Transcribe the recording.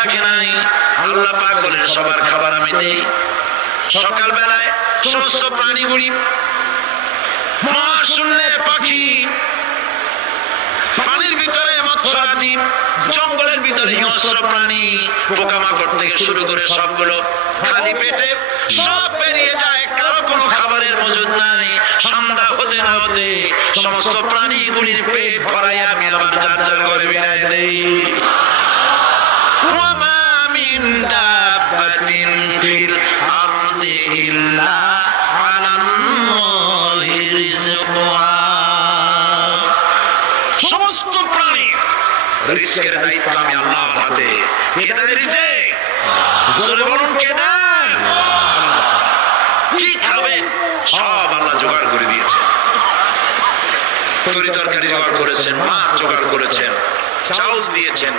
রাখে নাই। আল্লাহ পাক বলেন সবার খাবার আমি দেই। সকাল বেলায় সমস্ত প্রাণীগুলি, মহাশূন্যে পাখি, পানির ভিতরে মৎস্যরাজি, জঙ্গলের ভিতরে হিংস্র প্রাণী, পোকামাকড় থেকে শুরু করে সবগুলো খালি পেটে সব বেরিয়ে যায়, কারো কোনো খাবারের মজুদ নাই। সন্ধ্যা হতে না হতে সমস্ত প্রাণীগুলির পেট ভরাই আমি আবার যার যার ঘরে বিদায় দেই। ওয়ামা মিন দাব্বাতিন ফিল আরদি ইল্লা আলাল্লাহি রিজকুহা। সমস্ত প্রাণী রিজকের দায়িত্ব আমি আল্লাহর হাতে। কে দেয় রিজক? জোরে বলুন কে দেয়? কি খাবেন সব আল্লাহ জোগাড় করে দিয়েছেন। তরি তরকারি জোগাড় করেছেন, মাছ জোগাড় করেছেন, চাউল দিয়েছেন।